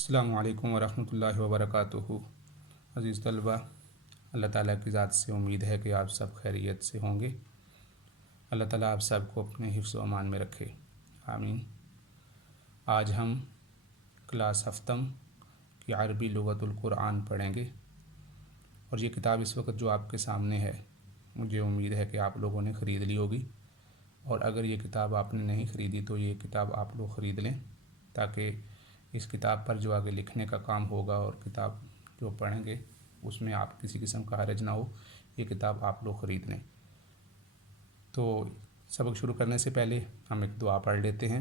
السلام علیکم ورحمۃ اللہ وبرکاتہ۔ عزیز طلبہ، اللہ تعالیٰ کی ذات سے امید ہے کہ آپ سب خیریت سے ہوں گے۔ اللہ تعالیٰ آپ سب کو اپنے حفظ و امان میں رکھے، آمین۔ آج ہم کلاس ہفتم کی عربی لغت القرآن پڑھیں گے، اور یہ کتاب اس وقت جو آپ کے سامنے ہے، مجھے امید ہے کہ آپ لوگوں نے خرید لی ہوگی، اور اگر یہ کتاب آپ نے نہیں خریدی تو یہ کتاب آپ لوگ خرید لیں، تاکہ اس کتاب پر جو آگے لکھنے کا کام ہوگا اور کتاب جو پڑھیں گے اس میں آپ کسی قسم کا حرج نہ ہو، یہ کتاب آپ لوگ خرید لیں۔ تو سبق شروع کرنے سے پہلے ہم ایک دعا پڑھ لیتے ہیں،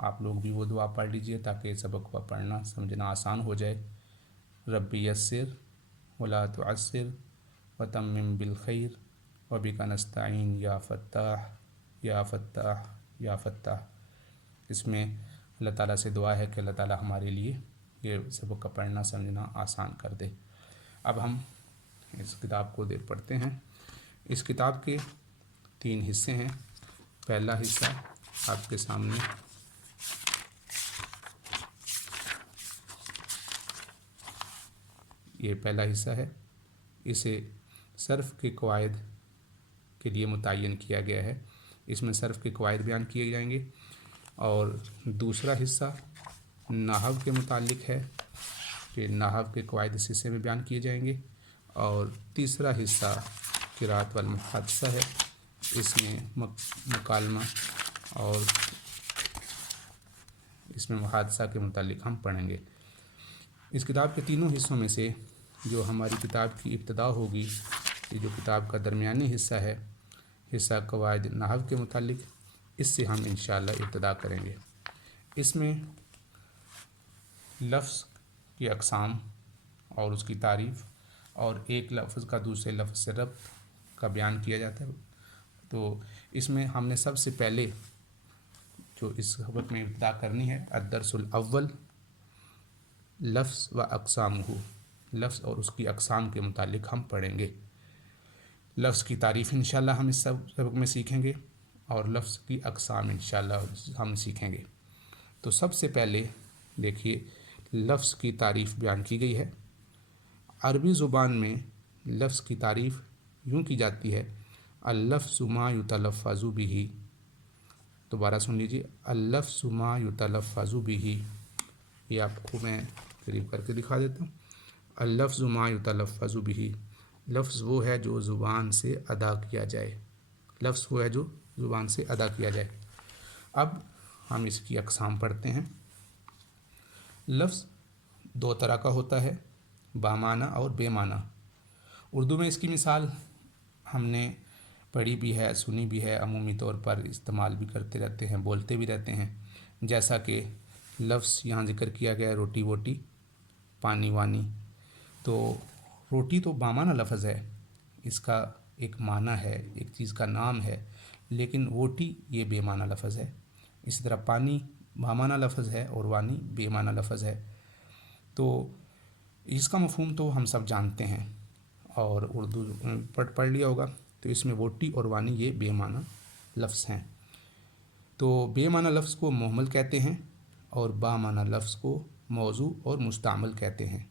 آپ لوگ بھی وہ دعا پڑھ لیجئے تاکہ سبق کو پڑھنا سمجھنا آسان ہو جائے۔ ربی یسر ولا تعسر وتمم بالخیر وبک نستعین یا فتاح یا فتاح یا فتاح۔ اس میں اللہ تعالیٰ سے دعا ہے کہ اللہ تعالیٰ ہمارے لیے یہ سبق کا پڑھنا سمجھنا آسان کر دے۔ اب ہم اس کتاب کو پڑھتے ہیں۔ اس کتاب کے 3 حصے ہیں۔ پہلا حصہ آپ کے سامنے یہ پہلا حصہ ہے، اسے صرف کے قواعد کے لیے متعین کیا گیا ہے۔ اس میں صرف کے قواعد بیان کیے جائیں گے، اور دوسرا حصہ نحو کے متعلق ہے کہ نحو کے قواعد اس حصے میں بیان کیے جائیں گے، اور تیسرا حصہ قراءت والمحادثہ ہے، اس میں مکالمہ اور اس میں محادثہ کے متعلق ہم پڑھیں گے۔ اس کتاب کے تینوں حصوں میں سے جو ہماری کتاب کی ابتدا ہوگی، یہ جو کتاب کا درمیانی حصہ ہے، حصہ قواعد نحو کے متعلق، اس سے ہم انشاءاللہ ابتدا کریں گے۔ اس میں لفظ کی اقسام اور اس کی تعریف، اور ایک لفظ کا دوسرے لفظ سے ربط کا بیان کیا جاتا ہے۔ تو اس میں ہم نے سب سے پہلے جو اس سبق میں ابتدا کرنی ہے، الدرس الاول لفظ و اقسامہ، لفظ اور اس کی اقسام کے متعلق ہم پڑھیں گے۔ لفظ کی تعریف انشاءاللہ ہم اس سبق میں سیکھیں گے، اور لفظ کی اقسام انشاءاللہ ہم سیکھیں گے۔ تو سب سے پہلے دیکھیے، لفظ کی تعریف بیان کی گئی ہے۔ عربی زبان میں لفظ کی تعریف یوں کی جاتی ہے، اللفظ ما یتلفظ بہ۔ دوبارہ سن لیجیے، اللفظ ما یتلفظ بہ۔ یہ آپ کو میں قریب کر کے دکھا دیتا ہوں۔ اللفظ ما یتلفظ بہ، لفظ وہ ہے جو زبان سے ادا کیا جائے، لفظ وہ ہے جو زبان سے ادا کیا جائے۔ اب ہم اس کی اقسام پڑھتے ہیں۔ لفظ 2 طرح کا ہوتا ہے، بامعنی اور بے معنی۔ اردو میں اس کی مثال ہم نے پڑھی بھی ہے، سنی بھی ہے، عمومی طور پر استعمال بھی کرتے رہتے ہیں، بولتے بھی رہتے ہیں، جیسا کہ لفظ یہاں ذکر کیا گیا ہے، روٹی ووٹی، پانی وانی۔ تو روٹی تو بامعنی لفظ ہے، اس کا ایک معنی ہے، ایک چیز کا نام ہے، لیکن ووٹی یہ بے معنی لفظ ہے۔ اسی طرح پانی بامعنی لفظ ہے اور وانی بے معنی لفظ ہے۔ تو اس کا مفہوم تو ہم سب جانتے ہیں، اور اردو پڑھ لیا ہوگا۔ تو اس میں ووٹی اور وانی یہ بے معنی لفظ ہیں۔ تو بے معنی لفظ کو مہمل کہتے ہیں، اور با معنی لفظ کو موضوع اور مستعمل کہتے ہیں۔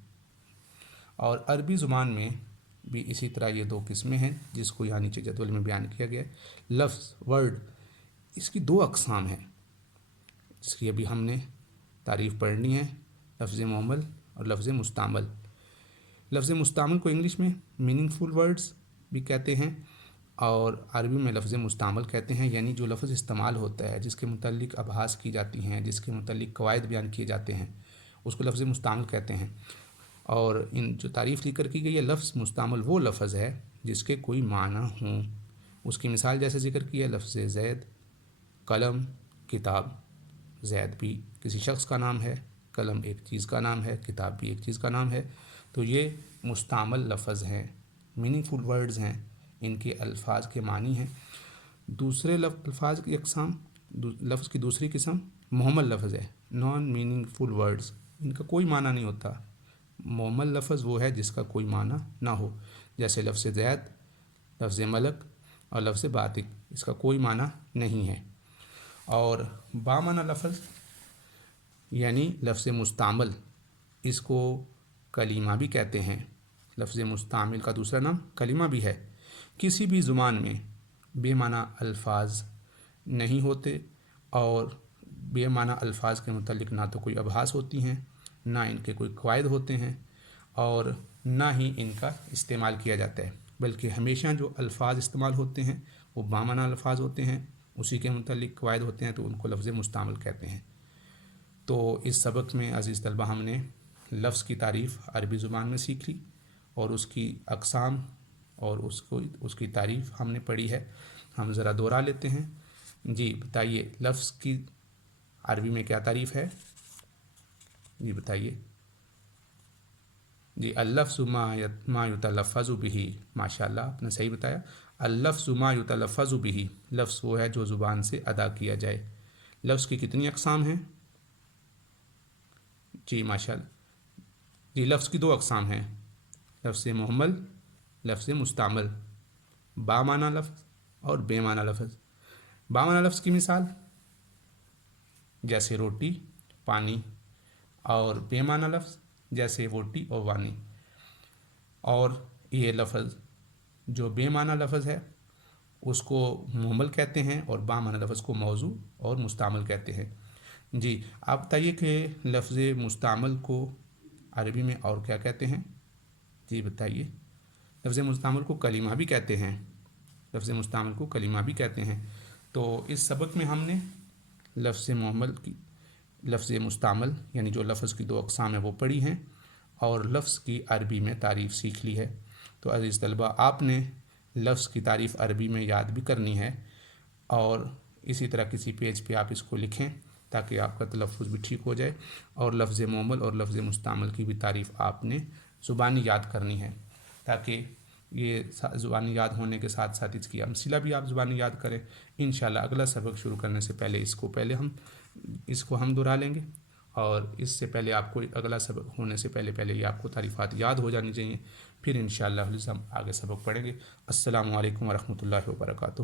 اور عربی زبان میں بھی اسی طرح یہ 2 قسمیں ہیں، جس کو یہاں نیچے جدول میں بیان کیا گیا ہے۔ لفظ ورڈ، اس کی 2 اقسام ہیں، جس کی ابھی ہم نے تعریف پڑھنی ہے، لفظ مہمل اور لفظ مستعمل۔ لفظ مستعمل کو انگلش میں میننگ فل ورڈز بھی کہتے ہیں، اور عربی میں لفظ مستعمل کہتے ہیں، یعنی جو لفظ استعمال ہوتا ہے، جس کے متعلق ابحاث کی جاتی ہیں، جس کے متعلق قواعد بیان کیے جاتے ہیں، اس کو لفظ مستعمل کہتے ہیں۔ اور ان جو تعریف ذکر کی گئی ہے، لفظ مستعمل وہ لفظ ہے جس کے کوئی معنی ہوں۔ اس کی مثال جیسے ذکر کی ہے، لفظ زید، قلم، کتاب۔ زید بھی کسی شخص کا نام ہے، قلم ایک چیز کا نام ہے، کتاب بھی ایک چیز کا نام ہے۔ تو یہ مستعمل لفظ ہیں، میننگ فل ورڈز ہیں، ان کے الفاظ کے معنی ہیں۔ دوسرے الفاظ کی اقسام، لفظ کی دوسری قسم مہمل لفظ ہے، نان میننگ فل ورڈز، ان کا کوئی معنی نہیں ہوتا۔ مہمل لفظ وہ ہے جس کا کوئی معنی نہ ہو، جیسے لفظ زید، لفظ ملک اور لفظ باتق، اس کا کوئی معنی نہیں ہے۔ اور بامعنی لفظ یعنی لفظ مستعمل، اس کو کلیمہ بھی کہتے ہیں۔ لفظ مستعمل کا دوسرا نام کلیمہ بھی ہے۔ کسی بھی زبان میں بے معنی الفاظ نہیں ہوتے، اور بے معنی الفاظ کے متعلق نہ تو کوئی ابحاث ہوتی ہیں، نہ ان کے کوئی قواعد ہوتے ہیں، اور نہ ہی ان کا استعمال کیا جاتا ہے، بلکہ ہمیشہ جو الفاظ استعمال ہوتے ہیں وہ بامعنی الفاظ ہوتے ہیں، اسی کے متعلق قواعد ہوتے ہیں، تو ان کو لفظ مستعمل کہتے ہیں۔ تو اس سبق میں عزیز طلبہ ہم نے لفظ کی تعریف عربی زبان میں سیکھ لی، اور اس کی اقسام اور اس کی تعریف ہم نے پڑھی ہے۔ ہم ذرا دوہرا لیتے ہیں۔ جی بتائیے، لفظ کی عربی میں کیا تعریف ہے؟ جی بتائیے۔ جی اللفظ ما یتلفظ به، ماشاء اللہ آپ نے صحیح بتایا۔ اللفظ ما یتلفظ به، لفظ وہ ہے جو زبان سے ادا کیا جائے۔ لفظ کی کتنی اقسام ہیں؟ جی ماشاء اللہ، جی لفظ کی 2 اقسام ہیں، لفظ محمل، لفظ مستعمل، بامعنی لفظ اور بے معنی لفظ۔ بامعنی لفظ کی مثال جیسے روٹی، پانی، اور بے معنی لفظ جیسے ووٹی اور وانی۔ اور یہ لفظ جو بے معنی لفظ ہے اس کو محمل کہتے ہیں، اور بامعنی لفظ کو موضوع اور مستعمل کہتے ہیں۔ جی آپ بتائیے کہ لفظ مستعمل کو عربی میں اور کیا کہتے ہیں؟ جی بتائیے۔ لفظ مستعمل کو کلیمہ بھی کہتے ہیں، لفظ مستعمل کو کلیمہ بھی کہتے ہیں۔ تو اس سبق میں ہم نے لفظ محمل کی، لفظ مستعمل یعنی جو لفظ کی 2 اقسام ہیں وہ پڑھی ہیں، اور لفظ کی عربی میں تعریف سیکھ لی ہے۔ تو عزیز طلبہ آپ نے لفظ کی تعریف عربی میں یاد بھی کرنی ہے، اور اسی طرح کسی پیج پہ آپ اس کو لکھیں تاکہ آپ کا تلفظ بھی ٹھیک ہو جائے، اور لفظ محمل اور لفظ مستعمل کی بھی تعریف آپ نے زبانی یاد کرنی ہے، تاکہ یہ زبانی یاد ہونے کے ساتھ ساتھ اس کی امثلہ بھی آپ زبانی یاد کریں۔ انشاءاللہ اگلا سبق شروع کرنے سے پہلے اس کو ہم دہرا لیں گے، اور اس سے پہلے آپ کو اگلا سبق ہونے سے پہلے یہ آپ کو تعریفات یاد ہو جانی چاہیے، پھر انشاءاللہ ہم آگے سبق پڑھیں گے۔ السلام علیکم ورحمۃ اللہ وبرکاتہ۔